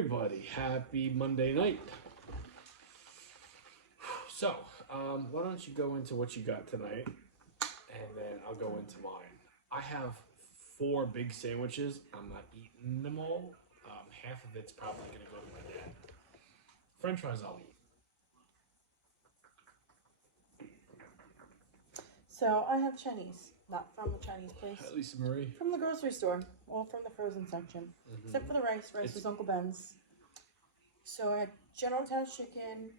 everybody. Happy Monday night. So, why don't you go into what you got tonight, and then I'll go into mine. I have 4 big sandwiches. I'm not eating them all. Half of it's probably going to go to my dad. French fries I'll eat. So I have Chinese, not from the Chinese place. At least Marie. From the grocery store, all from the frozen section. Except for the rice. Rice was Uncle Ben's. So I had General Tso's chicken,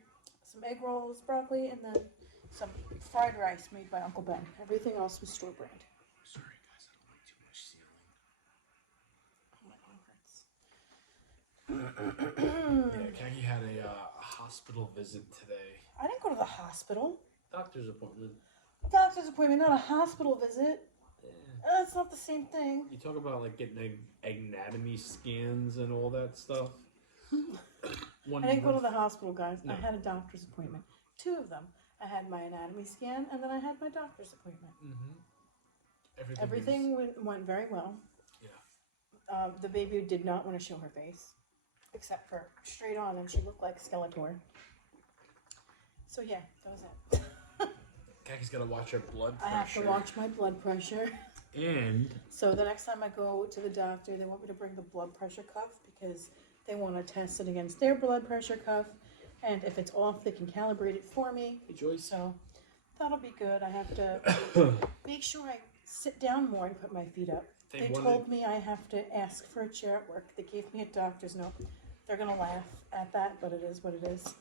some egg rolls, broccoli, and then some fried rice made by Uncle Ben. Everything else was store brand. Sorry guys, I don't like too much ceiling. Yeah, Kaki had a hospital visit today. I didn't go to the hospital. Doctor's appointment. A doctor's appointment, not a hospital visit. Yeah. It's not the same thing. You talk about like getting anatomy scans and all that stuff. I didn't go to the hospital, guys. No. I had a doctor's appointment. 2 of them. I had my anatomy scan, and then I had my doctor's appointment. Everything went very well. Yeah. The baby did not want to show her face, except for straight on, and she looked like Skeletor. So yeah, that was it. Kaki's got to watch her blood pressure. I have to watch my blood pressure. And So the next time I go to the doctor, they want me to bring the blood pressure cuff because they want to test it against their blood pressure cuff. And if it's off, they can calibrate it for me. hey Joyce. So that'll be good. I have to make sure I sit down more and put my feet up. They told me I have to ask for a chair at work. They gave me a doctor's note. They're going to laugh at that, but it is what it is.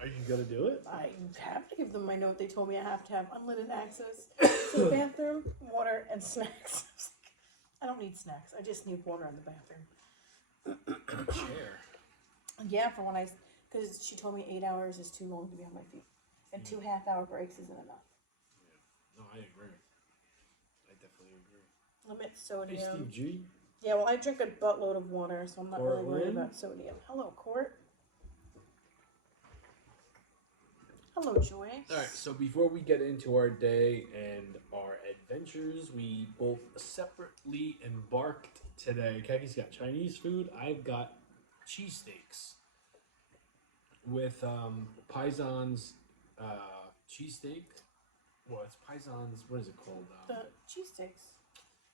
Are you gonna do it? I have to give them my note. They told me I have to have unlimited access to the bathroom, water, and snacks. I don't need snacks. I just need water in the bathroom. A chair. Yeah, for when because she told me 8 hours is too long to be on my feet. And 2 half-hour breaks isn't enough. Yeah. No, I agree. I definitely agree. Limit Hey, sodium. Steve G. Yeah, well, I drink a buttload of water, so I'm not really worried Cortland? about sodium. Hello, Court. Hello, Joy. Alright, so before we get into our day and our adventures, we both separately embarked today. Kaki's got Chinese food. I've got cheesesteaks with Paisan's cheesesteak. Well, it's Paisan's, what is it called? The cheesesteaks.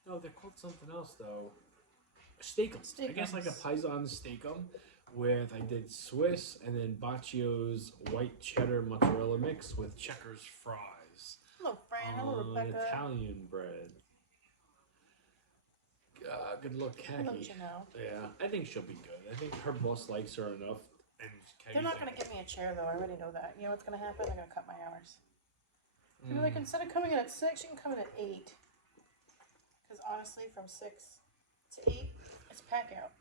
No, they're called something else, though. Steak'em. I guess like a Steakums. Paisan steak'em with, I did Swiss and then Baccio's white cheddar mozzarella mix with Checkers fries. Hello, Fran. Hello, On Rebecca. Italian bread. Good luck, Hello, Kaki. Janelle. Yeah, I think she'll be good. I think her boss likes her enough. And They're not going to give me a chair, though. I already know that. You know what's going to happen? They're going to cut my hours. They're like, instead of coming in at 6, you can come in at 8. Because honestly, from 6 to 8, it's pack out.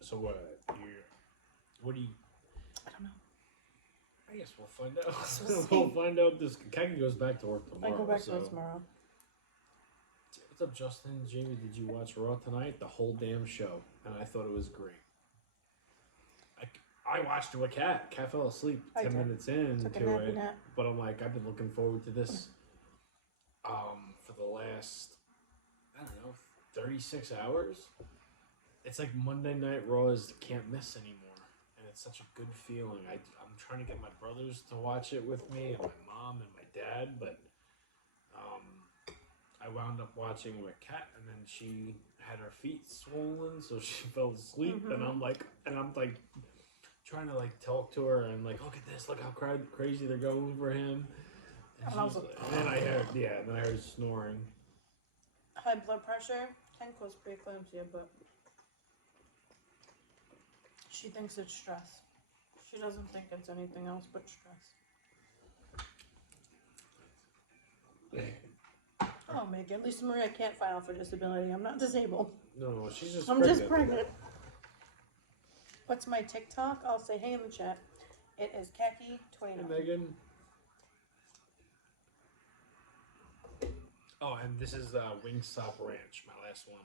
So what? What do you? I don't know. I guess we'll find out. We'll see. We'll find out. This Kaki goes back to work tomorrow. I go back to so. work tomorrow. What's up, Justin? Jamie, did you watch Raw tonight? The whole damn show. And I thought it was great. I watched it with Kat. Kat fell asleep I 10 did. minutes into Took a nappy it. nap. But I'm like, I've been looking forward to this for the last, I don't know, 36 hours. It's like Monday Night Raw is can't miss anymore. And it's such a good feeling. I'm trying to get my brothers to watch it with me, and my mom and my dad, but I wound up watching with Kat, and then she had her feet swollen, so she fell asleep, and I'm like trying to like talk to her and like, look at this, look how crazy they're going for him. And, and then I heard snoring. High blood pressure can cause preeclampsia, but she thinks it's stress. She doesn't think it's anything else but stress. Oh, Megan, Lisa Maria can't file for disability. I'm not disabled. No, she's just I'm just pregnant. What's my TikTok? I'll say hey in the chat. It is Hey, Khaki29. Megan. Oh, and this is Wingstop Ranch, my last one.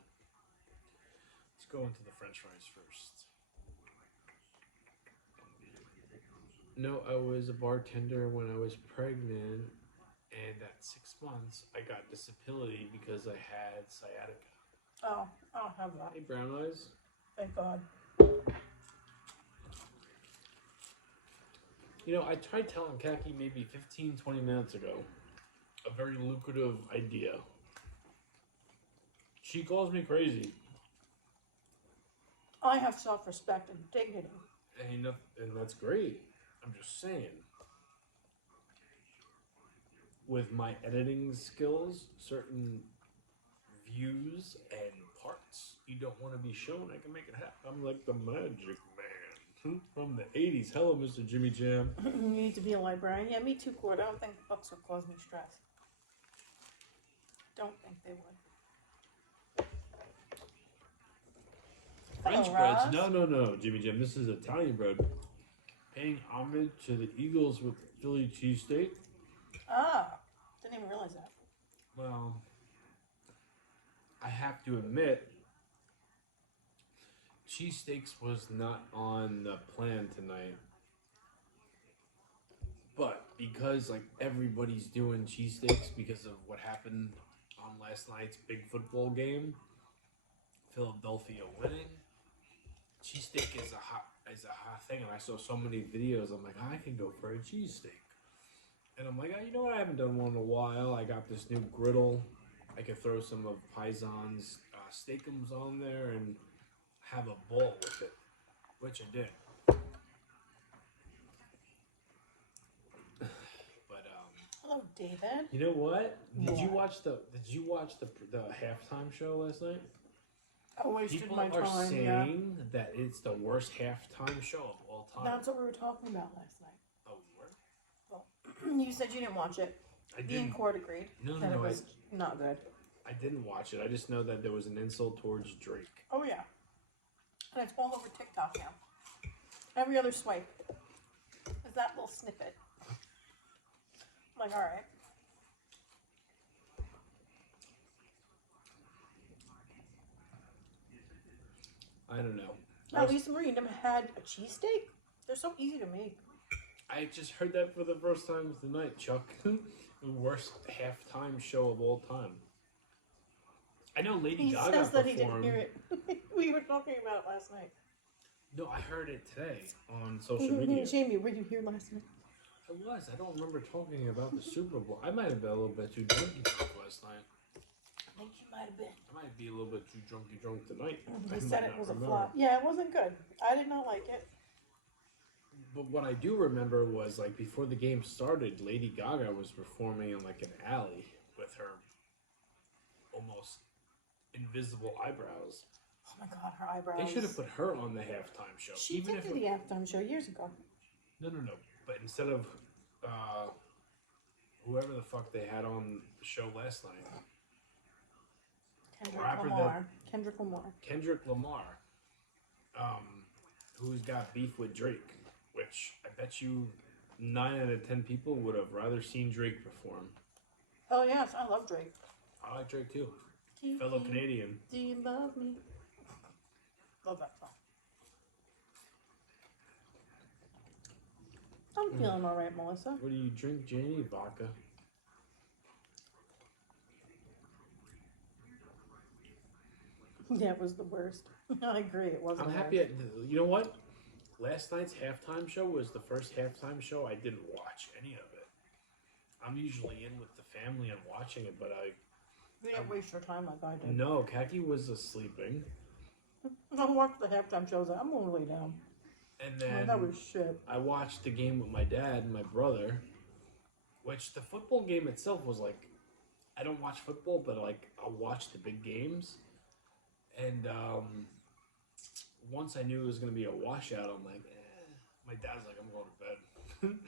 Let's go into the French fries first. No, I was a bartender when I was pregnant, and at 6 months, I got disability because I had sciatica. Oh, I don't have that. Hey, brown eyes. Thank God. You know, I tried telling Kaki maybe 15, 20 minutes ago a very lucrative idea. She calls me crazy. I have self-respect and dignity. And that's great. I'm just saying. With my editing skills, certain views and parts you don't want to be shown, I can make it happen. I'm like the magic man from the 80s. Hello, Mr. Jimmy Jam. You need to be a librarian. Yeah, me too, Cord. I don't think books would cause me stress. Don't think they would. French Hello, breads? Ross. No, Jimmy Jam. This is Italian bread. Paying homage to the Eagles with Philly cheesesteak. Ah, didn't even realize that. Well, I have to admit, cheesesteaks was not on the plan tonight. But because like everybody's doing cheesesteaks because of what happened on last night's big football game, Philadelphia winning, cheesesteak is a hot thing, and I saw so many videos. I'm like, I can go for a cheesesteak, and I'm like, oh, you know what? I haven't done one in a while. I got this new griddle. I could throw some of Paisan's steakums on there and have a ball with it, which I did. But Hello, David. you know what? Did you What? watch the halftime show last night? I wasted People my are time. saying that it's the worst halftime show of all time. That's what we were talking about last night. Oh, you were? Well, you said you didn't watch it. I Me didn't. and Cord agreed that it was not good. I didn't watch it. I just know that there was an insult towards Drake. Oh yeah, and it's all over TikTok now. Every other swipe is that little snippet. I'm like, all right. I don't know. Now, Lisa Marie, you never had a cheesesteak? They're so easy to make. I just heard that for the first time tonight, Chuck. The worst halftime show of all time. I know Lady He Gaga says that performed. he didn't hear it. We were talking about it last night. No, I heard it today on social media. Jamie, were you here last night? I was. I don't remember talking about the Super Bowl. I might have been a little bit too drunky drunk last night. I think you might have been. I might be a little bit too drunky drunk tonight. They I said might it not was a remember. flop. Yeah, it wasn't good. I did not like it. But what I do remember was like before the game started, Lady Gaga was performing in like an alley with her almost invisible eyebrows. Oh my god, her eyebrows. They should have put her on the halftime show. She even did if do the halftime show years ago. No. But instead of whoever the fuck they had on the show last night, Kendrick Lamar. Kendrick Lamar, who's got beef with Drake, which I bet you 9 out of 10 people would have rather seen Drake perform. Oh yes, I love Drake. I like Drake too. Fellow Canadian. Do you love me? Love that song. I'm feeling all right, Melissa. What do you drink, Janie? Vodka. Yeah, it was the worst. I agree, it wasn't. I'm happy. You know what? Last night's halftime show was the first halftime show I didn't watch any of it. I'm usually in with the family and watching it, but You didn't waste your time like I did. no, Kaki was sleeping. I watched the halftime shows. I'm gonna lay down. And then that was shit. I watched the game with my dad and my brother, which the football game itself was like, I don't watch football, but like I'll watch the big games. And once I knew it was going to be a washout, I'm like, my dad's like, I'm going to bed.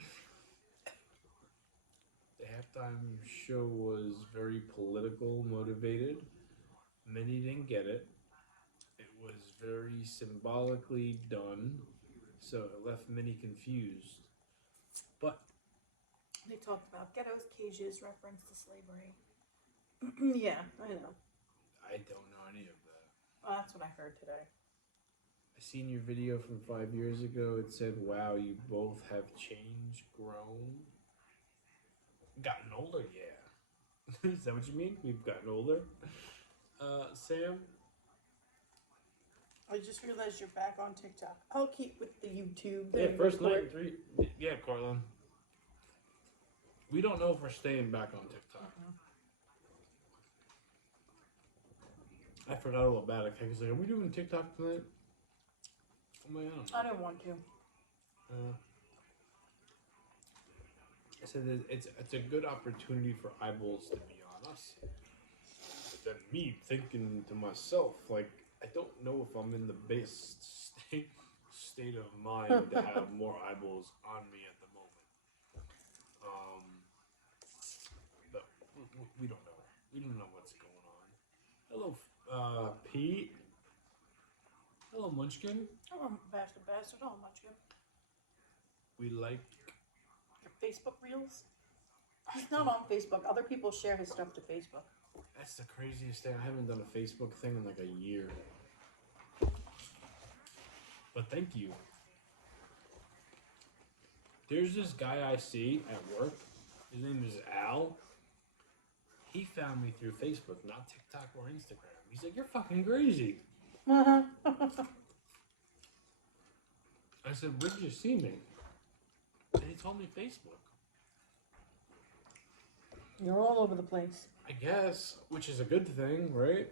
The halftime show was very political motivated. Many didn't get it. It was very symbolically done, so it left many confused. But They talked about ghettos, cages, reference to slavery. Yeah, I know. I don't know any of that. Well, that's what I heard today. I seen your video from 5 years ago. It said, wow, you both have changed, grown. Gotten older, yeah. Is that what you mean? We've gotten older? Sam? I just realized you're back on TikTok. I'll keep with the YouTube. Yeah, first night in 3. Yeah, Cortland. We don't know if we're staying back on TikTok. I forgot all about it. He's like, "Are we doing TikTok tonight?" I'm like, I didn't want to. I said that it's a good opportunity for eyeballs to be on us. But then me thinking to myself, like, I don't know if I'm in the best state of mind to have more eyeballs on me at the moment. But we don't know. We don't know what's going on. Hello, Pete. Hello, Munchkin. Hello, bastard. Oh, Munchkin. We like Your Facebook reels? He's not on Facebook. Other people share his stuff to Facebook. That's the craziest thing. I haven't done a Facebook thing in like a year. But thank you. There's this guy I see at work. His name is Al. He found me through Facebook, not TikTok or Instagram. He's like, "You're fucking crazy." I said, "Where did you see me?" And he told me Facebook. You're all over the place. I guess, which is a good thing, right?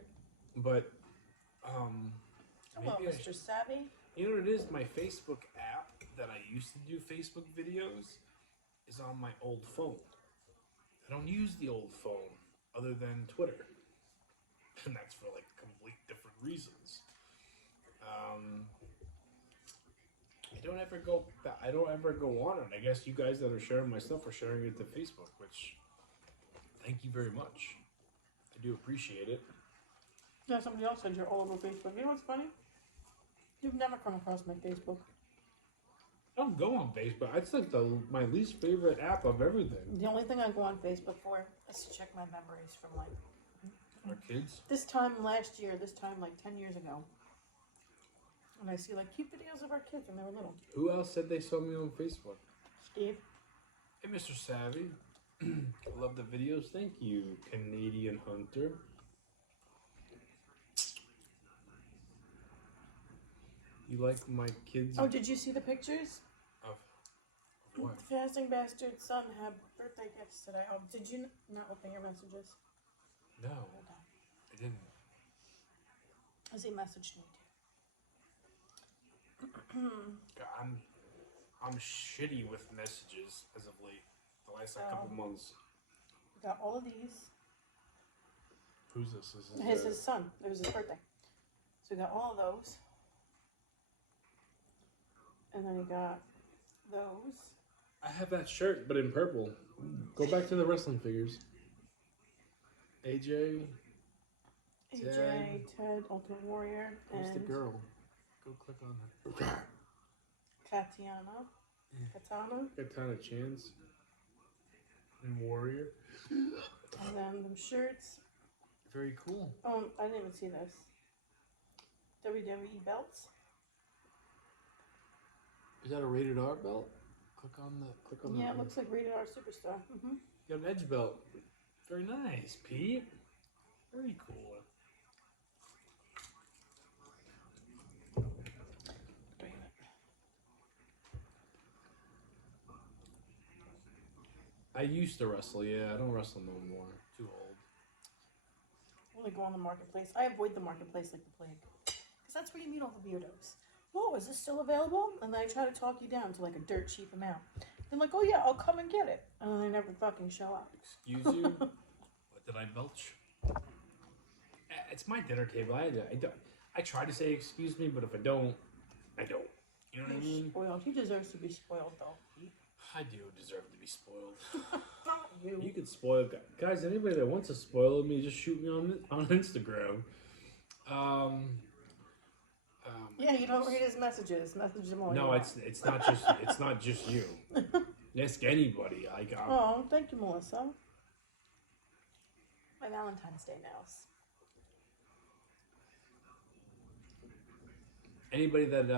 But, Hello, maybe Mr. Savvy. You know what it is? My Facebook app that I used to do Facebook videos is on my old phone. I don't use the old phone other than Twitter. And that's for like complete different reasons. I don't ever go on it. I guess you guys that are sharing my stuff are sharing it to Facebook, which thank you very much. I do appreciate it. Yeah, somebody else said you're all over Facebook. You know what's funny? You've never come across my Facebook. I don't go on Facebook. It's like my least favorite app of everything. The only thing I go on Facebook for is to check my memories from like Our kids? this time last year, this time like 10 years ago. And I see like cute videos of our kids when they were little. Who else said they saw me on Facebook? Steve. Hey, Mr. Savvy. Love the videos. Thank you, Canadian Hunter. You like my kids? Oh, did you see the pictures? Of what? The fasting bastard's son had birthday gifts today. Oh, did you not open your messages? No, Hold on. I didn't. As he messaged me God, I'm shitty with messages as of late. The last couple months. We got all of these. Who's this? This is His son. It was his birthday. So we got all of those. And then he got those. I have that shirt, but in purple. Go back to the wrestling figures. AJ, Ted, Ultimate Warrior, who's and the girl? Go click on her. Katana. Katana Chance and Warrior. And then them shirts. Very cool. Oh, I didn't even see this. WWE belts. Is that a rated R belt? Click on the. Yeah, it looks like Rated R Superstar. Mm-hmm. You got an edge belt. Very nice, Pete. Very cool. I used to wrestle, yeah. I don't wrestle no more. Too old. Really go on the marketplace. I avoid the marketplace like the plague. Because that's where you meet all the weirdos. Oh, is this still available? And then I try to talk you down to like a dirt cheap amount. They're like, oh yeah, I'll come and get it. And they never fucking show up. Excuse you? What did I belch? It's my dinner table. I try to say excuse me, but if I don't, I don't. You know what I mean? Spoiled. He deserves to be spoiled though. I do deserve to be spoiled. Not you. You could spoil guys. Anybody that wants to spoil me, just shoot me on Instagram. Yeah, you don't read his messages. Message him all. No, it's not just you. Ask anybody. Oh, thank you, Melissa. My Valentine's Day nows. Anybody that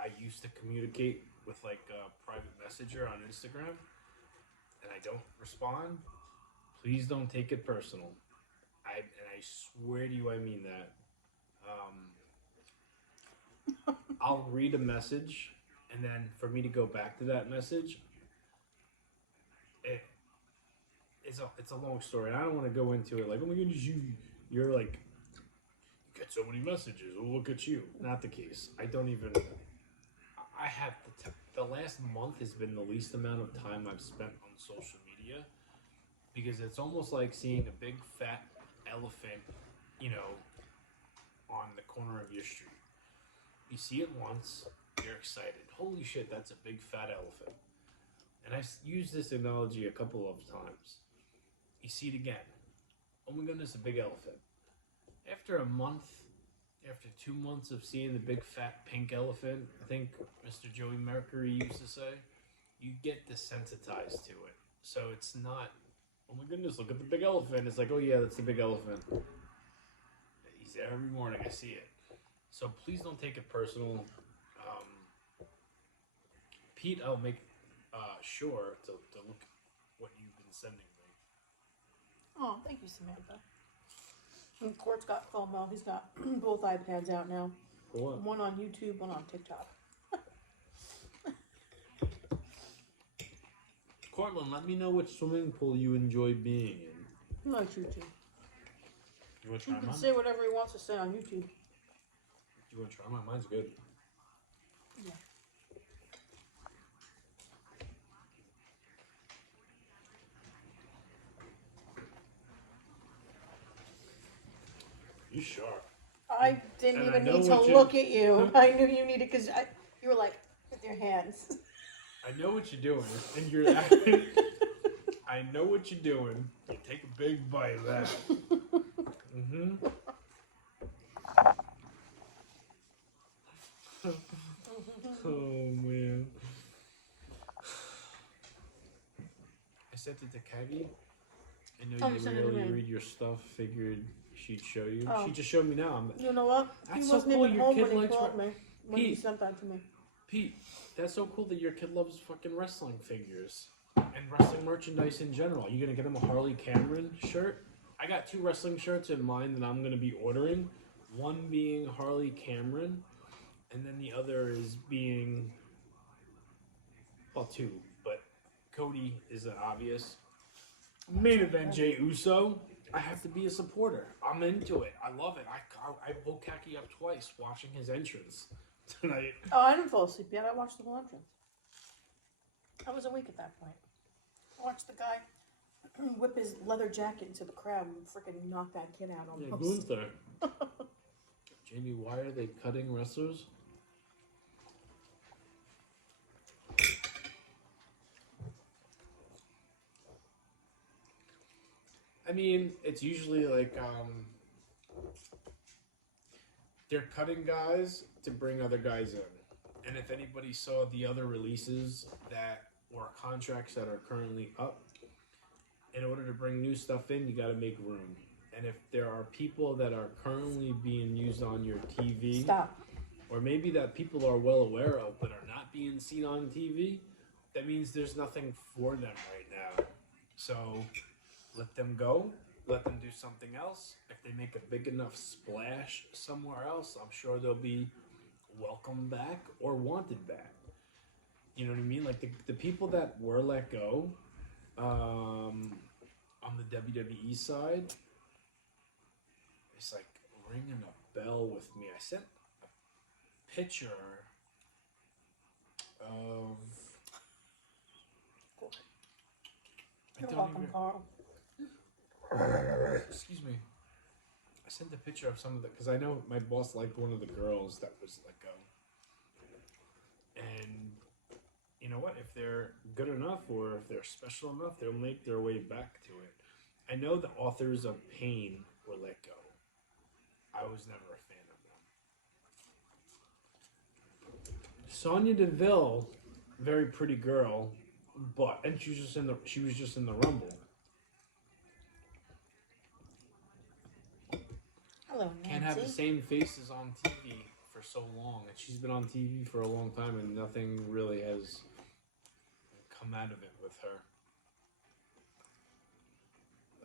I used to communicate with, like a private messenger on Instagram, and I don't respond, please don't take it personal. I swear to you, I mean that. I'll read a message, and then for me to go back to that message, it's a long story. And I don't want to go into it like, oh my goodness, you're like, you get so many messages. Oh, look at you. Not the case. I don't even. I have the last month has been the least amount of time I've spent on social media because it's almost like seeing a big fat elephant, you know, on the corner of your street. You see it once, you're excited. Holy shit, that's a big fat elephant. And I've used this analogy a couple of times. You see it again. Oh my goodness, a big elephant. After a month, after 2 months of seeing the big fat pink elephant, I think Mr. Joey Mercury used to say, you get desensitized to it. So it's not, oh my goodness, look at the big elephant. It's like, oh yeah, that's the big elephant. He's there every morning, I see it. So please don't take it personal. Pete, I'll make sure to look at what you've been sending me. Oh, thank you, Samantha. And Court's got FOMO. He's got both iPads out now. For what? One on YouTube, one on TikTok. Cortland, let me know which swimming pool you enjoy being in. He likes YouTube. You want to He try can mine? say whatever he wants to say on YouTube. You want to try mine? Mine's good. Yeah. You sharp. I didn't And even I know need to what look at you. I knew you needed because you were like with your hands. I know what you're doing, and you're acting. I know what you're doing. You take a big bite of that. Mm-hmm. Oh man. I sent it to Kaggy. I know you you sent it to rarely me. read your stuff. Figured she'd show you. Oh. She just showed me now. You know what? That's He so wasn't cool. even Your home kid when he likes called me. When he Pete. sent that to me. Pete, that's so cool that your kid loves fucking wrestling figures and wrestling merchandise in general. You gonna get him a Harley Cameron shirt? I got 2 wrestling shirts in mind that I'm gonna be ordering. One being Harley Cameron, and then the other is being, well, 2, but Cody is an obvious. Main event Jey Uso. I have to be a supporter. I'm into it. I love it. I woke Kaki up twice watching his entrance tonight. Oh, I didn't fall asleep yet. I watched the whole entrance. I was awake at that point. I watched the guy whip his leather jacket into the crowd and freaking knock that kid out Yeah, almost. Gunther. Jamie, why are they cutting wrestlers? I mean, it's usually like they're cutting guys to bring other guys in. And if anybody saw the other releases that or contracts that are currently up, in order to bring new stuff in, you got to make room. And if there are people that are currently being used on your TV, Stop. or maybe that people are well aware of but are not being seen on TV, that means there's nothing for them right now. So let them go. Let them do something else. If they make a big enough splash somewhere else, I'm sure they'll be welcome back or wanted back. You know what I mean? Like the people that were let go on the WWE side, it's like ringing a bell with me. I sent a picture of. You're welcome, Carl. Excuse me. I sent a picture of some of the because I know my boss liked one of the girls that was let go, and you know what? If they're good enough or if they're special enough, they'll make their way back to it. I know the authors of Pain were let go. I was never a fan of them. Sonya Deville, very pretty girl, and she was just in the Rumble. Hello, Nancy. Can't have the same faces on TV for so long, and she's been on TV for a long time, and nothing really has come out of it with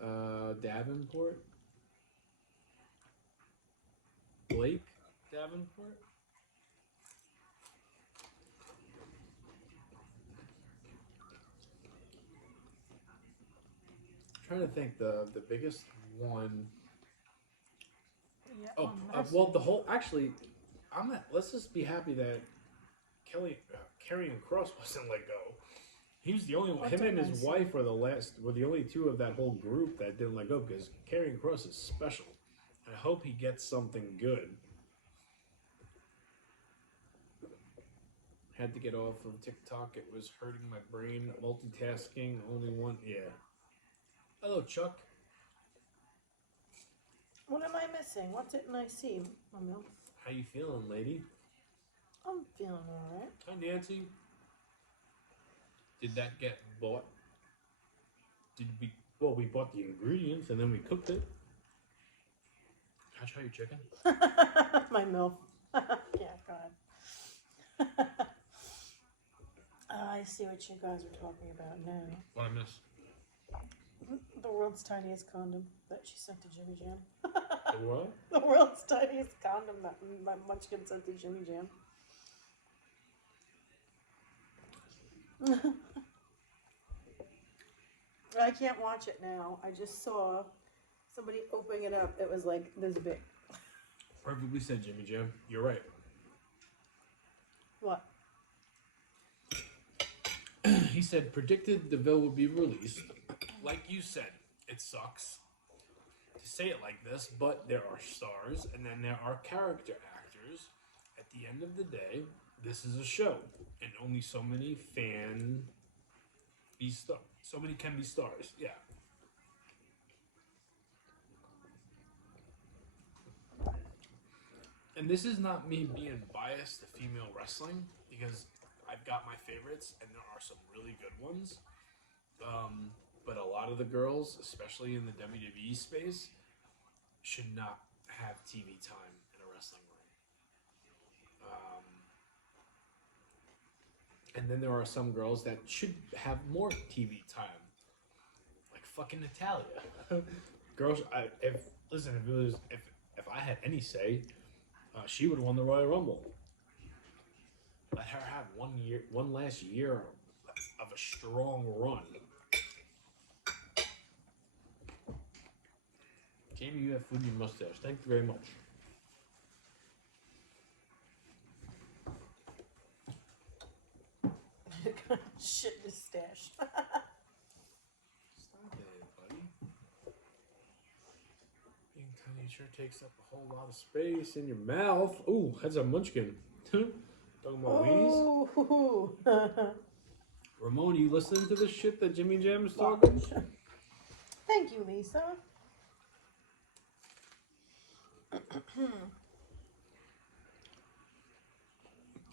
her. Davenport? Blake Davenport? trying to think the biggest one. Yeah. Oh, well, the whole actually, let's just be happy that Karrion Cross wasn't let go. He was the only one. Him and his wife were the only two of that whole group that didn't let go because Karrion Cross is special. And I hope he gets something good. Had to get off of TikTok. It was hurting my brain. Multitasking, only one. Yeah. Hello, Chuck. What am I missing? What didn't I see, Mom? How you feeling, lady? I'm feeling alright. Hi, Nancy. Did that get bought? Well, we bought the ingredients and then we cooked it. Can I try your chicken? My milk. Yeah, go ahead. I see what you guys are talking about now. What I miss? The world's tiniest condom that she sent to Jimmy Jam. The what? The world's tiniest condom that Munchkin sent to Jimmy Jam. I can't watch it now. I just saw somebody opening it up. It was like this big. Perfectly said, Jimmy Jam. You're right. What? He said, predicted the bill would be released. Like you said, it sucks to say it like this, but there are stars and then there are character actors. At the end of the day, this is a show, and only so many so many can be stars. Yeah. And this is not me being biased to female wrestling, because I've got my favorites, and there are some really good ones. But a lot of the girls, especially in the WWE space, should not have TV time in a wrestling ring. And then there are some girls that should have more TV time, like fucking Natalia. Girls, if I had any say, she would have won the Royal Rumble. Let her have one last year of a strong run. Jamie, you have food in your mustache. Thank you very much. Shit mustache. Stop it, buddy. Being tiny sure takes up a whole lot of space in your mouth. Ooh, that's a munchkin. Talking about Wheaties. Oh. Ramon, you listening to this shit that Jimmy Jam is talking? Thank you, Lisa.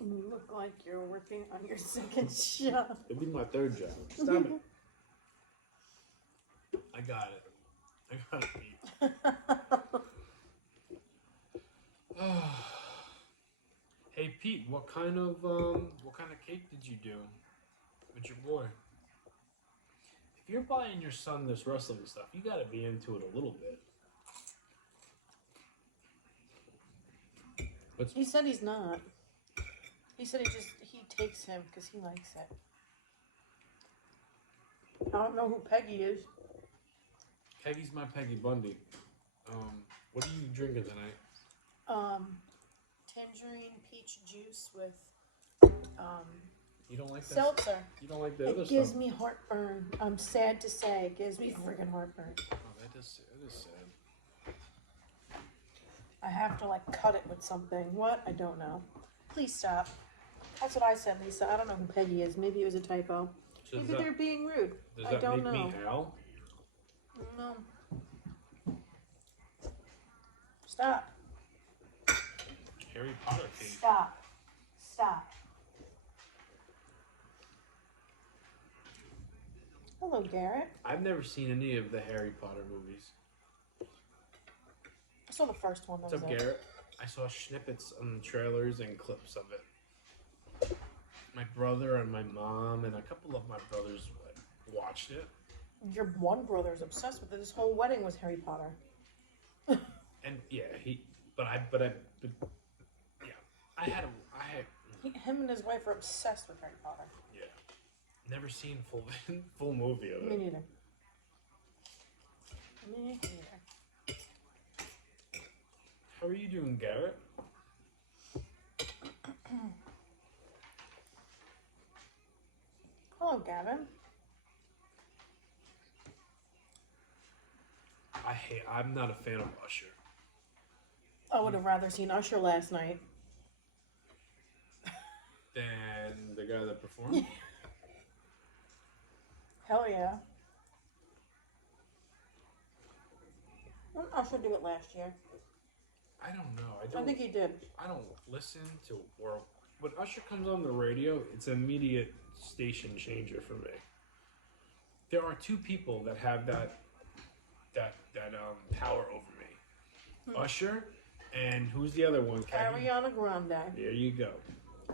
You look like you're working on your second job. It'd be my third job. Stop it. I got it, Pete. Hey, Pete, what kind of cake did you do with your boy? If you're buying your son this wrestling stuff, you gotta be into it a little bit. He said he's not. He said he takes him because he likes it. I don't know who Peggy is. Peggy's my Peggy Bundy. What are you drinking tonight? Tangerine peach juice with You don't like that? seltzer. You don't like the other It stuff? gives me heartburn. I'm sad to say, it gives me friggin' heartburn. Oh, that is sad. I have to cut it with something. What? I don't know. Please stop. That's what I said, Lisa. I don't know who Peggy is. Maybe it was a typo. So Maybe they're being rude. Does I that don't make know. me Al? No. Stop. Harry Potter cake. Stop. Stop. Hello, Garrett. I've never seen any of the Harry Potter movies. I saw the first one. What's up, Garrett? I saw snippets on the trailers and clips of it. My brother and my mom and a couple of my brothers watched it. Your one brother's obsessed with it. His whole wedding was Harry Potter. And yeah, Him and his wife are obsessed with Harry Potter. Yeah, never seen full movie of it. Me neither. Me neither. How are you doing, Garrett? Hello, Gavin. I'm not a fan of Usher. I would have rather seen Usher last night. Than the guy that performed? Hell yeah. When did Usher do it last year? I don't know. I think he did. I don't listen to or when Usher comes on the radio, it's an immediate station changer for me. There are two people that have that power over me. Usher and who's the other one? Ariana Grande. There you go.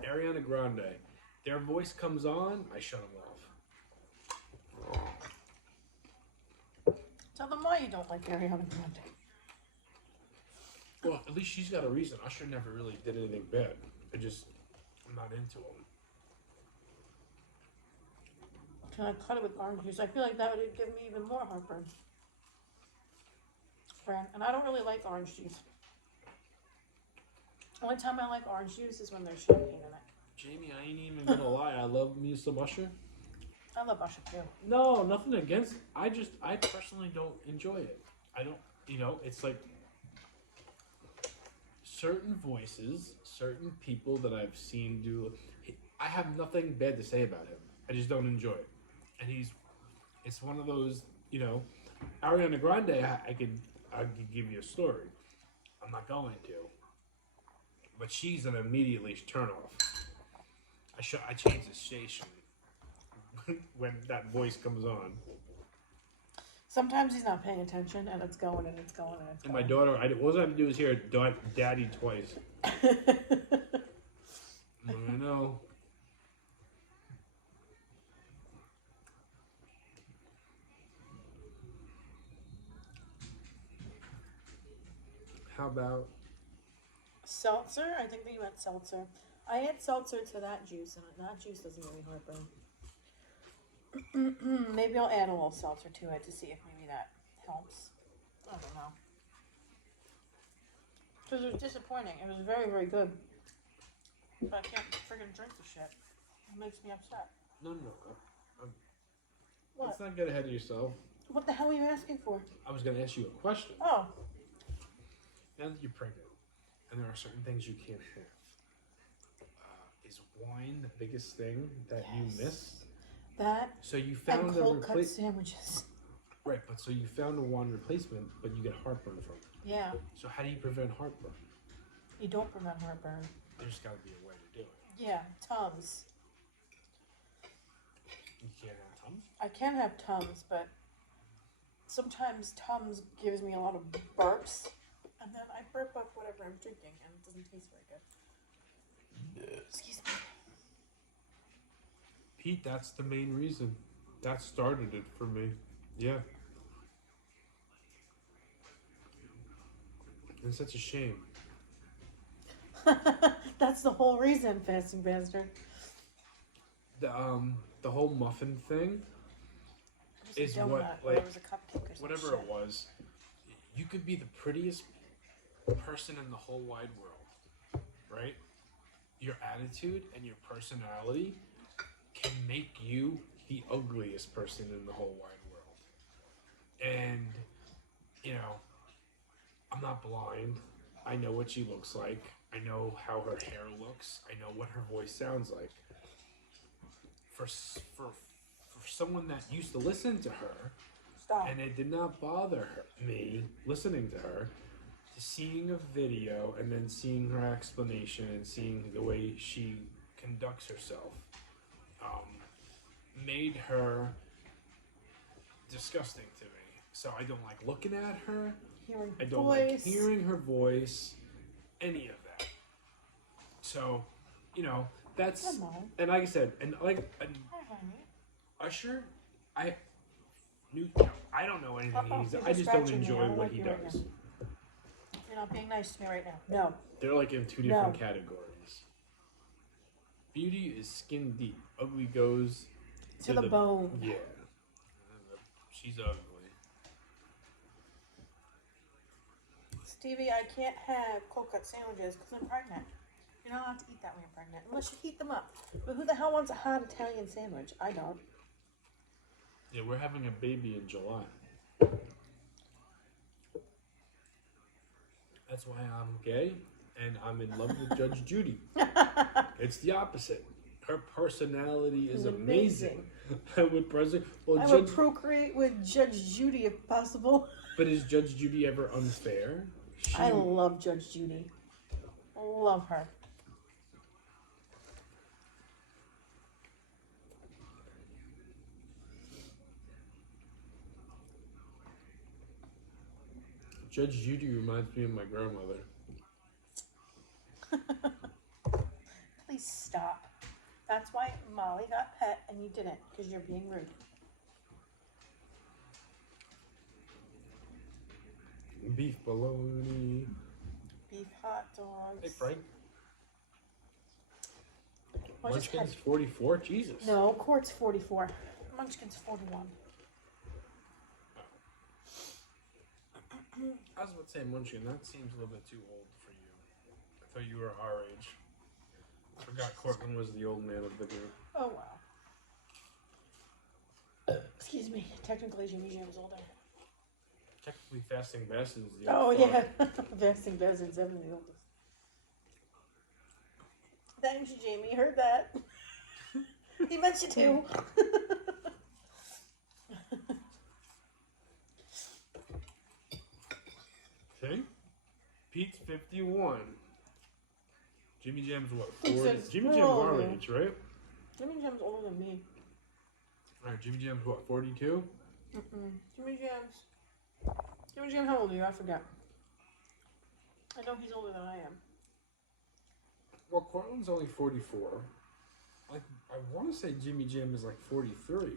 Ariana Grande. Their voice comes on, I shut them off. Tell them why you don't like Ariana Grande. Well, at least she's got a reason. Usher never really did anything bad. I'm not into him. Can I cut it with orange juice? I feel like that would give me even more heartburn. And I don't really like orange juice. Only time I like orange juice is when there's champagne in it. Jamie, I ain't even gonna lie. I love me some Usher. I love Usher too. No, nothing against. I personally don't enjoy it. I don't. It's like certain voices, certain people that I've seen do. I have nothing bad to say about him. I just don't enjoy it. And it's one of those. Ariana Grande. I could give you a story. I'm not going to. But she's an immediately turn off. I change the station when that voice comes on. Sometimes he's not paying attention, and it's going, and it's going, and it's And going. my daughter, all I have to do is hear Daddy twice. I know. How about Seltzer? I think that you meant seltzer. I add seltzer to that juice, and that juice doesn't give me heartburn. Maybe I'll add a little seltzer to it to see if maybe that helps. I don't know. Because it was disappointing. It was very, very good. But I can't freaking drink the shit. It makes me upset. no. What? Let's not get ahead of yourself. What the hell are you asking for? I was going to ask you a question. Oh. Now that you're pregnant, and there are certain things you can't have, is wine the biggest thing that you miss? That So you found and a cold cut replacement, sandwiches. right? But so you found a wine replacement, but you get heartburn from it. Yeah. So how do you prevent heartburn? You don't prevent heartburn. There's got to be a way to do it. Yeah. Tums. You can't have Tums. I can have Tums, but sometimes Tums gives me a lot of burps, and then I burp up whatever I'm drinking, and it doesn't taste very good. Excuse me. Pete, that's the main reason. That started it for me. Yeah. It's such a shame. That's the whole reason, fasting bastard. The whole muffin thing is donut, what, or like, it was a cupcake or some whatever shit. it was. You could be the prettiest person in the whole wide world, right? Your attitude and your personality can make you the ugliest person in the whole wide world. And, I'm not blind. I know what she looks like. I know how her hair looks. I know what her voice sounds like. For someone that used to listen to her, Stop. and it did not bother me listening to her, to seeing a video and then seeing her explanation and seeing the way she conducts herself, made her disgusting to me. So I don't like looking at her. Hearing I don't like hearing her voice, any of that. So, that's, Come on. and like I said, and Hi, honey. Usher, I don't know anything he's. You're I just don't scratching me. I enjoy don't what like he you right does. now. You're not being nice to me right now. No. They're like in two different No. categories. Beauty is skin deep. Ugly goes To the bone. Yeah. She's ugly. Stevie, I can't have cold cut sandwiches because I'm pregnant. You're not allowed to eat that when you're pregnant unless you heat them up. But who the hell wants a hot Italian sandwich? I don't. Yeah, we're having a baby in July. That's why I'm gay and I'm in love with Judge Judy. It's the opposite. Her personality is amazing. I would would procreate with Judge Judy if possible. But is Judge Judy ever unfair? I love Judge Judy. Love her. Judge Judy reminds me of my grandmother. Please stop. That's why Molly got pet and you didn't, because you're being rude. Beef bologna. Beef hot dogs. Hey, Frank. Well, Munchkin's 44? Jesus. No, Court's 44. Munchkin's 41. I was about to say Munchkin. That seems a little bit too old for you. I thought you were our age. I forgot Cortland was the old man of the group. Oh, wow. Excuse me. Technically, Jimmy Jam's older. Technically, Fasting Bastard is the Oh, old yeah. Fasting Bastard's definitely the oldest. Thanks, Jamie. Heard that. He meant you too. Okay. Pete's 51. Jimmy Jam's what? 40? Jimmy Jam's our age, right? Jimmy Jam's older than me. Alright, Jimmy Jam's what, 42? Jimmy Jam, how old are you? I forgot. I know he's older than I am. Well, Cortland's only 44. I want to say Jimmy Jam is like 43.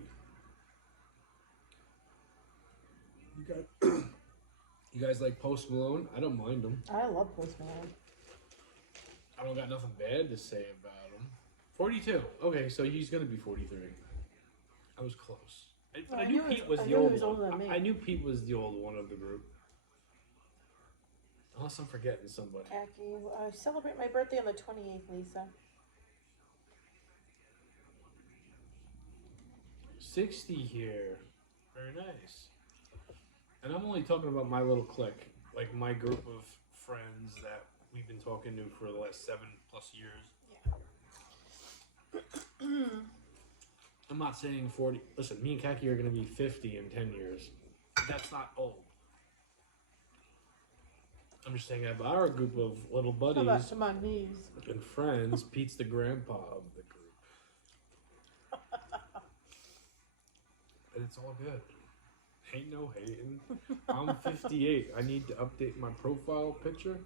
You guys like Post Malone? I don't mind him. I love Post Malone. I don't got nothing bad to say about him. 42. Okay, so he's gonna be 43. I was close. I knew Pete was the old one. I knew Pete was the old one of the group. Unless I'm forgetting somebody. Khaki. I celebrate my birthday on the 28th, Lisa. 60 here. Very nice. And I'm only talking about my little clique. Like my group of friends that we've been talking to for the last 7+ years. Yeah. I'm not saying 40. Listen, me and Kaki are going to be 50 in 10 years. That's not old. I'm just saying, I have our group of little buddies and friends. Pete's the grandpa of the group. And it's all good. Ain't no hating. I'm 58. I need to update my profile picture.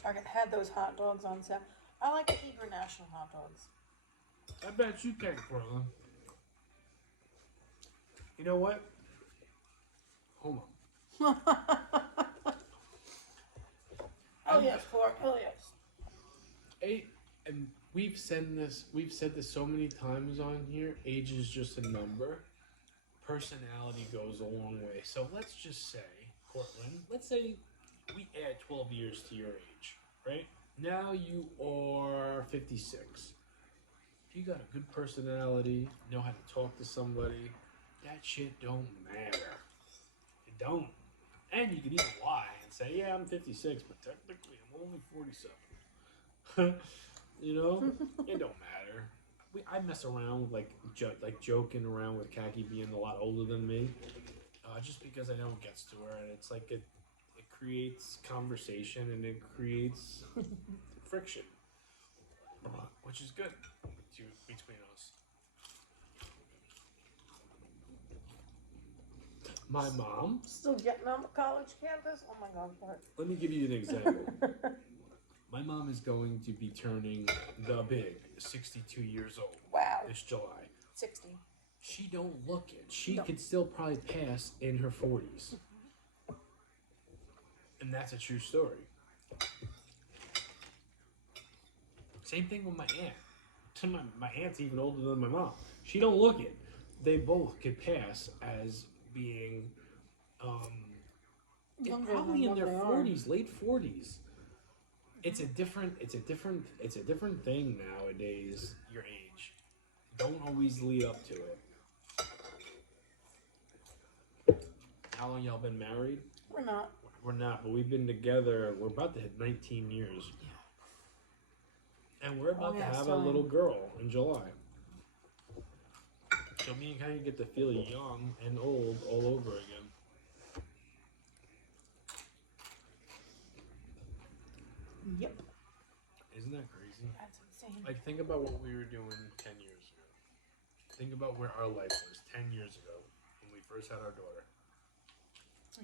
Target had those hot dogs on sale. I like the Hebrew National hot dogs. I bet you can, Portland. You know what? Hold on. Oh yes, Clark. Oh yes. And we've said this so many times on here. Age is just a number. Personality goes a long way. So let's just say, Cortland, let's say we add 12 years to your age, right? Now you are 56. If you got a good personality, know how to talk to somebody, that shit don't matter. It don't. And you can even lie and say, yeah, I'm 56, but technically I'm only 47. You know? It don't matter. I mess around with like joking around with Kaki being a lot older than me, just because I know it gets to her, and it's like it creates conversation and it creates friction, which is good between us. My mom still getting on the college campus. Oh my God! What? Let me give you an example. My mom is going to be turning the big 62 years old. Wow. This July. 60. She don't look it. She could still probably pass in her 40s. And that's a true story. Same thing with my aunt. My aunt's even older than my mom. She don't look it. they both could pass as being Younger probably than in what their they are. 40s, late 40s. It's a different thing nowadays. Your age don't always lead up to it. How long y'all been married? We're not. We're not, but we've been together. We're about to hit 19 years, and we're about to have a little girl in July. So me and Kanye get to feel young and old all over again. Yep. Isn't that crazy? That's insane. Like, think about what we were doing 10 years ago. Think about where our life was 10 years ago when we first had our daughter.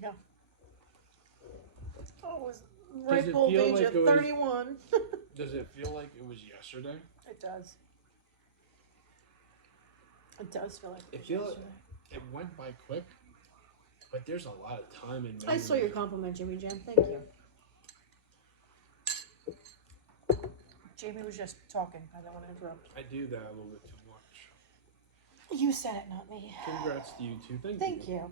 Yeah. Oh, it was Does ripe it old feel age like of it was- 31. Does it feel like it was yesterday? It does. It does feel like It feels it went by quick, but there's a lot of time in. I saw your compliment, Jimmy Jam. Thank you. Jamie was just talking. I don't want to interrupt. I do that a little bit too much. You said it, not me. Congrats to you too. Thank you.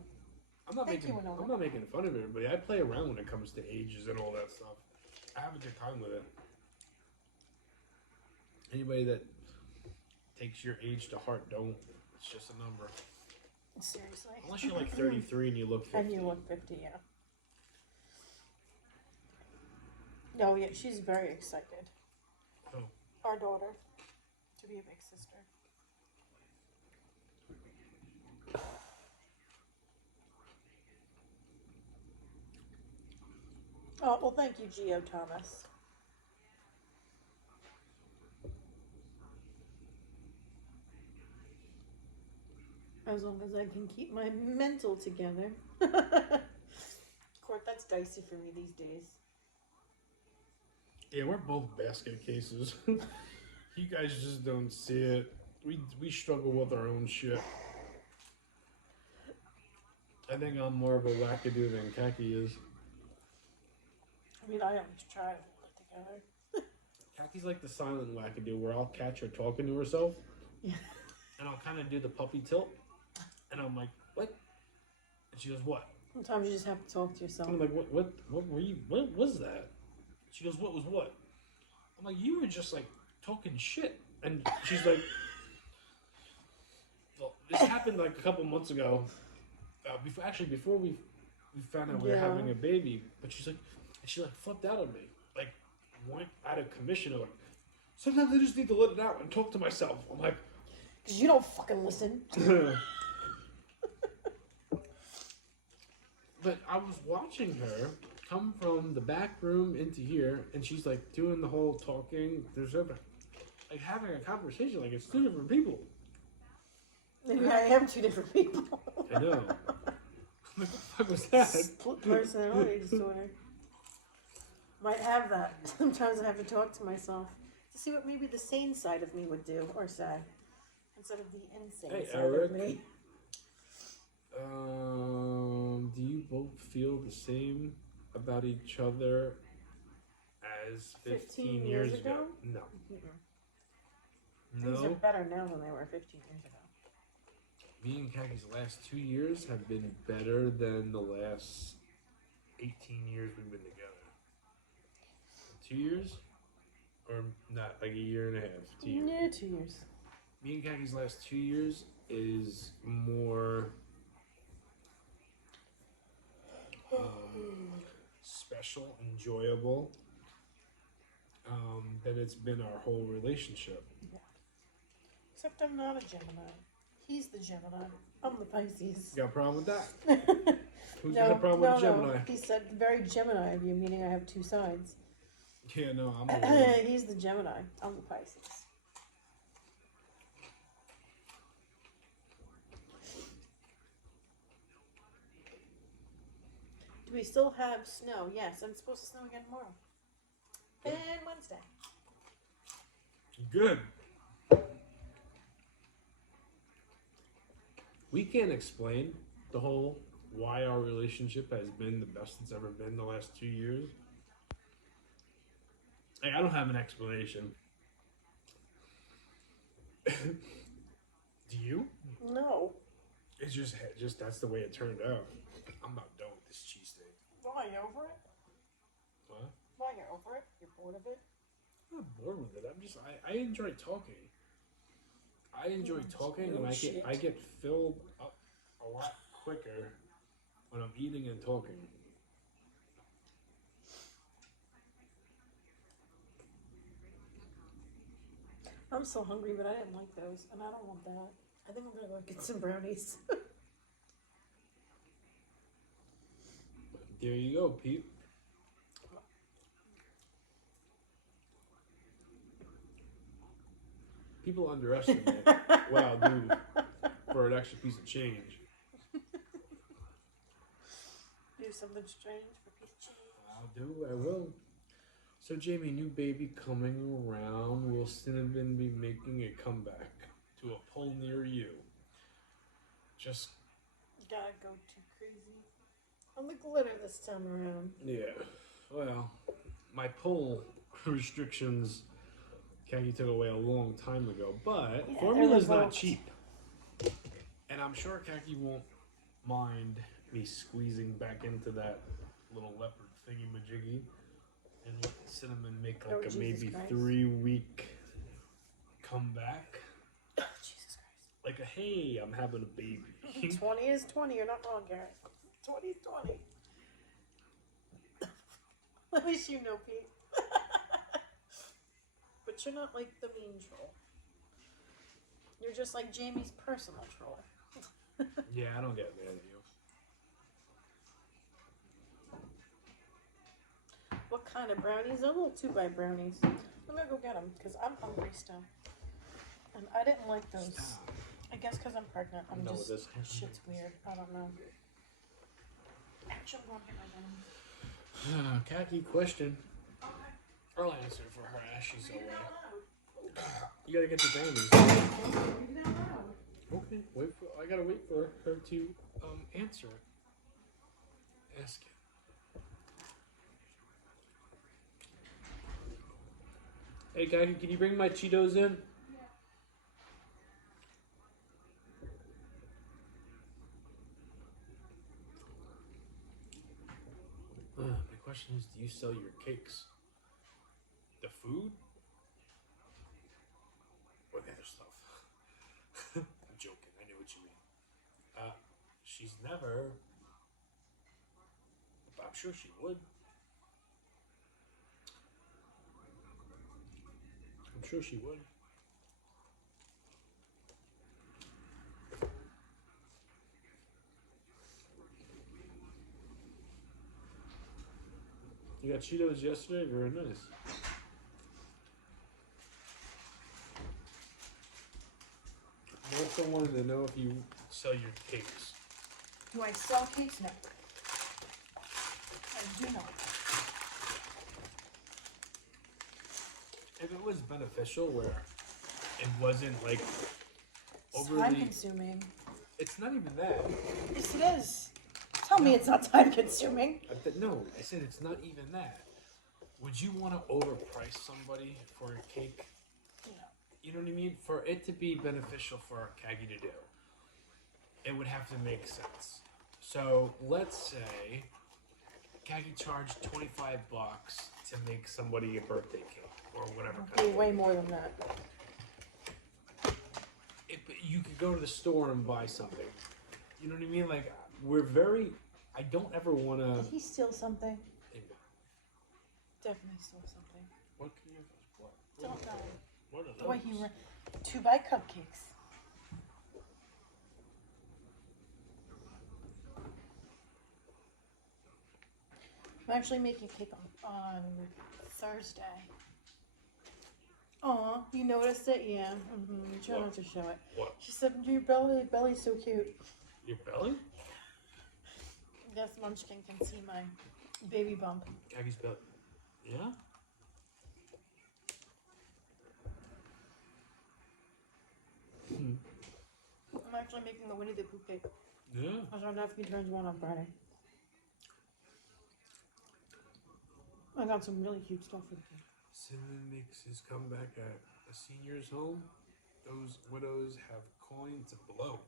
I'm not Thank making. you, Winona. I'm not making fun of everybody. I play around when it comes to ages and all that stuff. I have a good time with it. Anybody that takes your age to heart, don't. It's just a number. Seriously. Unless you're like 33 and you look 50. And you look 50, yeah. No, yeah, she's very excited. Oh. Our daughter to be a big sister. Oh, well, thank you, Geo Thomas. As long as I can keep my mental together. Court, that's dicey for me these days. Yeah, we're both basket cases. You guys just don't see it. We struggle with our own shit. I think I'm more of a wackadoo than Kaki is. I mean, I always try to hold it together. Kaki's like the silent wackadoo where I'll catch her talking to herself. Yeah. And I'll kind of do the puppy tilt. And I'm like, what? And she goes, what? Sometimes you just have to talk to yourself. And I'm like, what were you, what was that? She goes, what was what? I'm like, you were just like talking shit. And she's like, well, this happened like a couple months ago. Before we found out we were having a baby. But she's like, and she like flipped out on me. Like, went out of commission. Like, sometimes I just need to let it out and talk to myself. I'm like, because you don't fucking listen. But I was watching her come from the back room into here, and she's like doing the whole talking. There's like having a conversation like it's two different people. Maybe I am two different people. I know. What the fuck was that? Split personality disorder. Might have that. Sometimes I have to talk to myself to see what maybe the sane side of me would do or say, instead of the insane side Eric. of me. Do you both feel the same about each other as 15 years ago? No. Things are No. better now than they were 15 years ago. Me and Kaki's last 2 years have been better than the last 18 years we've been together. 2 years? Or not, like a year and a half? 2 years. Yeah, 2 years. Me and Kaki's last 2 years is more special, enjoyable than it's been our whole relationship. Yeah. Except I'm not a Gemini. He's the Gemini. I'm the Pisces. You got a problem with that? Who's got a problem with Gemini? He said very Gemini of you, meaning I have two sides. Yeah, no, I'm the He's the Gemini. I'm the Pisces. Do we still have snow? Yes, and it's supposed to snow again tomorrow. And Wednesday. Good. We can't explain the whole why our relationship has been the best it's ever been the last 2 years. Like, I don't have an explanation. Do you? No. It's just that's the way it turned out. I'm not done with this cheesesteak. Why, you over it? What? Why, you're over it? You're bored of it? I'm not bored with it. I enjoy talking. I enjoy talking, and I get filled up a lot quicker when I'm eating and talking. I'm so hungry, but I didn't like those, and I don't want that. I think I'm gonna go get some brownies. There you go, Pete. People underestimate what I'll do for an extra piece of change. Do something strange for a piece of change. I will. So, Jamie, new baby coming around. Will Cinnamon be making a comeback to a poll near you? Just. Gotta go too crazy on the glitter this time around. Yeah. Well, my poll restrictions Kagi took away a long time ago, but Yeah, formula's not cheap. And I'm sure Kagi won't mind me squeezing back into that little leopard thingy majiggy and let Cinnamon make like a maybe 3-week comeback. Oh, Jesus Christ. Like a hey, I'm having a baby. 20 is 20, you're not wrong, Garrett. 20 is 20. At least you know, Pete. But you're not like the mean troll. You're just like Jamie's personal troll. Yeah, I don't get mad at you. What kind of brownies? A little 2-bite brownies. I'm gonna go get them because I'm hungry still. And I didn't like those. Stop. I guess because I'm pregnant. I'm done just, with this. shit's weird. I don't know. Actually, I'm going to get my gum. Kaki question. I'll answer for her as she's away. You gotta get the brownies. Okay, I gotta wait for her to answer it. Ask it. Hey, Kaki, can you bring my Cheetos in? My question is, do you sell your cakes? The food? Or the other stuff? I'm joking, I know what you mean. She's never... But I'm sure she would. I'm sure she would. You got Cheetos yesterday? Very nice. I also wanted to know if you sell your cakes. Do I sell cakes? No. I do not. If it was beneficial where it wasn't like overly... Time consuming. It's not even that. Yes, it is. Tell me it's not time consuming. No, I said it's not even that. Would you want to overprice somebody for a cake? No. You know what I mean? For it to be beneficial for Kagi to do, it would have to make sense. So let's say Kagi charged $25 to make somebody a birthday cake or whatever kind of way more than that. You could go to the store and buy something. You know what I mean? Like, I don't ever want to... Did he steal something? Definitely stole something. What can you... What? Don't know. What are those? The way he ran. 2-bite cupcakes. I'm actually making a cake on Thursday. Aw, you noticed it? Yeah. Try not to show it. What? She said, your belly's so cute. Your belly? Yes, Munchkin can see my baby bump. Kagi's belly. Yeah? I'm actually making the Winnie the Pooh cake. Yeah. Because our nephew turns 1 on Friday. I got some really cute stuff for the kid. Cinnamon makes his comeback at a senior's home. Those widows have coin to blow.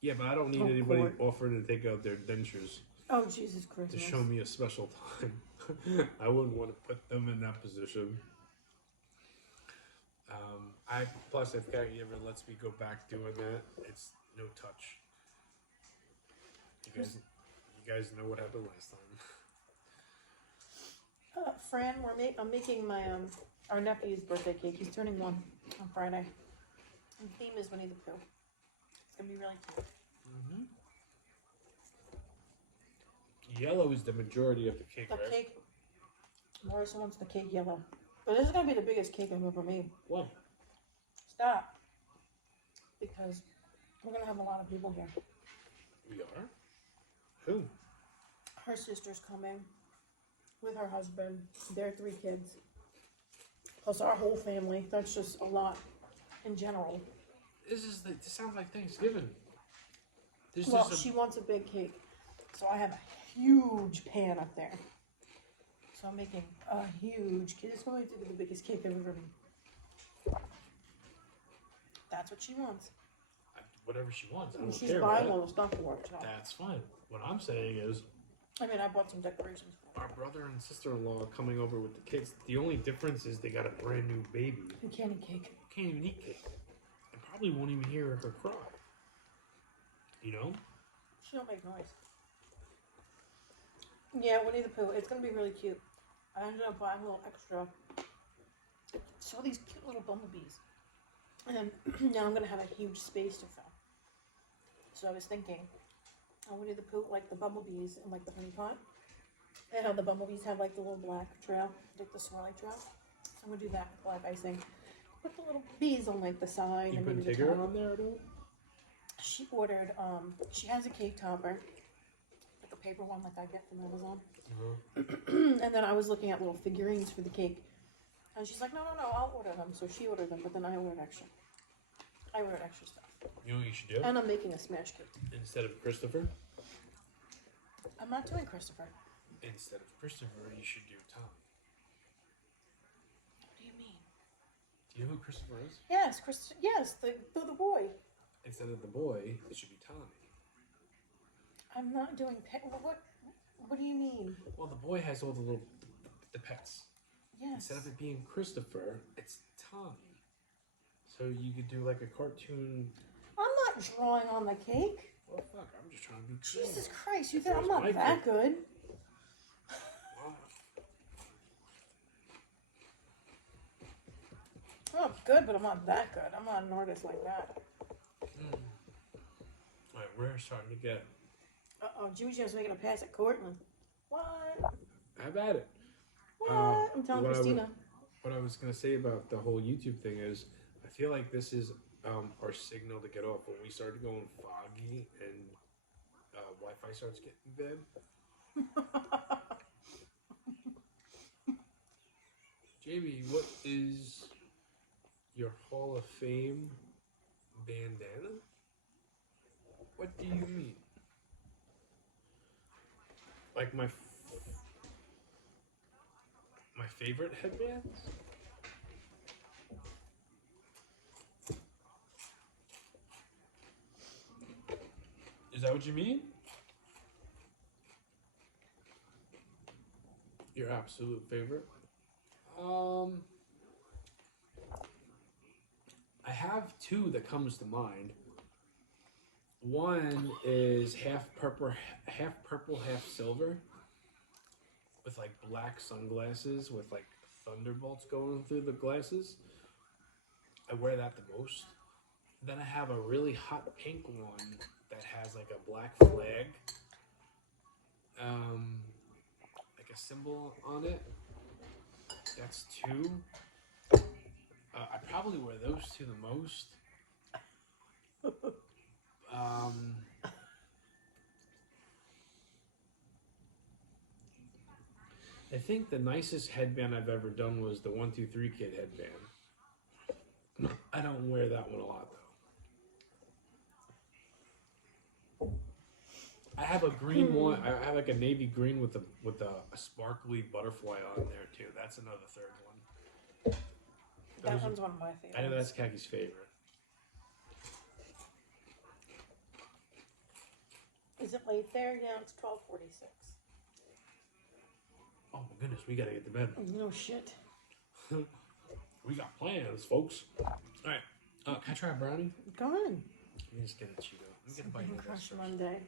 Yeah, but I don't need Oh, anybody Court. offering to take out their dentures Oh, Jesus to Christmas. show me a special time. I wouldn't want to put them in that position. Plus if Catty ever lets me go back doing that, it's no touch. You guys know what happened last time. Fran, I'm making my our nephew's birthday cake. He's turning 1 on Friday. And the theme is Winnie the Pooh. It's gonna be really cute. Yellow is the majority of the cake, The right? cake. Marissa wants the cake yellow, but this is gonna be the biggest cake I've ever made. Why? Stop. Because we're gonna have a lot of people here. We are? Who? Her sister's coming with her husband, their 3 kids, plus our whole family. That's just a lot in general. This sounds like Thanksgiving. Well, she wants a big cake, so I have a huge pan up there. So I'm making a huge cake. It's going to be the biggest cake I've ever made. That's what she wants. Whatever she wants. I don't She's care buying about all the stuff for it. So. That's fine. What I'm saying is, I mean, I bought some decorations for our brother and sister-in-law are coming over with the kids. The only difference is they got a brand new baby. You can't eat cake. Can't even eat cake. And probably won't even hear her cry. You know? She don't make noise. Yeah, Winnie the Pooh. It's gonna be really cute. I ended up buying a little extra. Saw these cute little bumblebees, and now I'm gonna have a huge space to fill. So I was thinking, Winnie the Pooh, like the bumblebees and like the honey pot, and how the bumblebees have like the little black trail, like the swirly trail. So I'm gonna do that with black icing. Put the little bees on like the side You and put maybe the Tigger top. on there at all? She ordered. She has a cake topper, like a paper one, like I get from Amazon. And then I was looking at little figurines for the cake, and she's like, "No, I'll order them." So she ordered them, but then I ordered extra. I ordered extra stuff. You know what you should do? And I'm making a smash cake. Instead of Christopher? I'm not doing Christopher. Instead of Christopher, you should do Tommy. What do you mean? Do you know who Christopher is? Yes, Yes, the boy. Instead of the boy, it should be Tommy. I'm not doing What do you mean? Well, the boy has all the pets. Yes. Instead of it being Christopher, it's Tommy. So you could do like a cartoon. I'm not drawing on the cake. Well, fuck, I'm just trying to be cool. Jesus Christ, you If think it I'm was not my that cake. good? I'm good, but I'm not that good. I'm not an artist like that. Alright, we're starting to get. Jimmy Jim's making a pass at Cortland. What? Have at it. What? I'm telling Christina. What I was going to say about the whole YouTube thing is, I feel like this is our signal to get off. When we start going foggy and Wi-Fi starts getting bad. Jamie, what is your Hall of Fame bandana? What do you mean? Like my favorite headbands? Is that what you mean? Your absolute favorite? I have 2 that comes to mind. One is half purple, half silver, with like black sunglasses with like thunderbolts going through the glasses. I wear that the most. Then I have a really hot pink one that has like a black flag, like a symbol on it. That's 2. I probably wear those 2 the most. I think the nicest headband I've ever done was the 1-2-3 Kid headband. I don't wear that one a lot though. I have a green one. I have like a navy green with a sparkly butterfly on there too. That's another third one. That one's one of my favorites. I know that's Kaki's favorite. Is it late there? Yeah, it's 12:46. Oh my goodness, we gotta get to bed. No shit. We got plans, folks. Alright, can I try a brownie? Go on. Let me just get a Cheeto. Let me get a bite of this Crush first. Monday.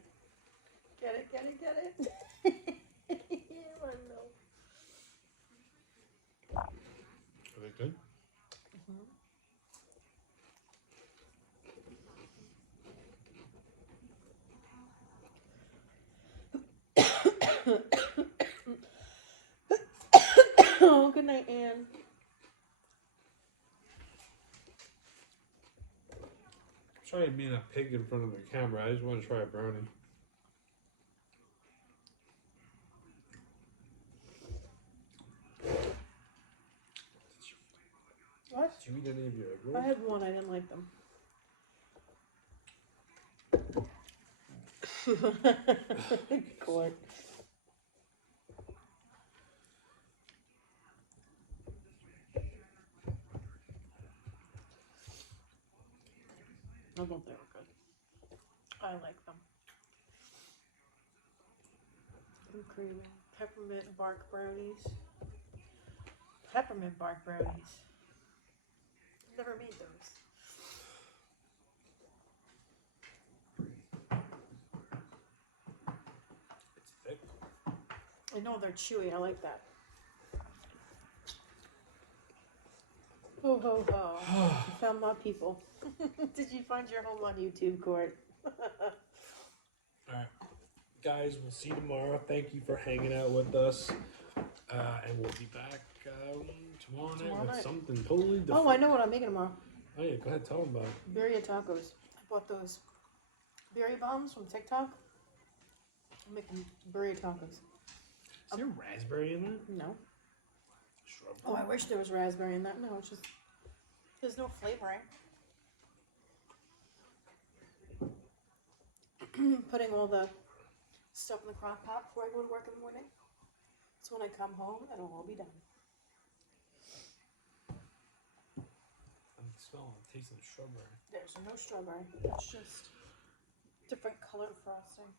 Get it, get it, get it. I know. Are they good? Oh, good night, Anne. Sorry being a pig in front of the camera. I just want to try a brownie. What? Did you eat any of your egg rolls? I had one. I didn't like them. Court. I thought they were good. I like them. I'm craving peppermint bark brownies. Peppermint bark brownies. Never made those. It's thick. I know they're chewy. I like that. Ho ho ho. I found my people. Did you find your home on YouTube, Court? Alright. Guys, we'll see you tomorrow. Thank you for hanging out with us. And we'll be back tomorrow night with something totally different. Oh, I know what I'm making tomorrow. Oh yeah, go ahead, tell them about it. Birria tacos. I bought those berry bombs from TikTok. I'm making birria tacos. Is there raspberry in there? No. Strawberry? Oh, I wish there was raspberry in that. No, it's just there's no flavoring. Putting all the stuff in the crock pot before I go to work in the morning. So when I come home, it'll all be done. I'm smelling, tasting strawberry. There's no strawberry. It's just different colored frosting.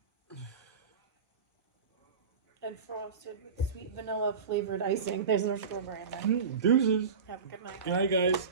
And frosted with sweet vanilla flavored icing. There's no strawberry in there. Deuces. Have a good night. Good night, guys.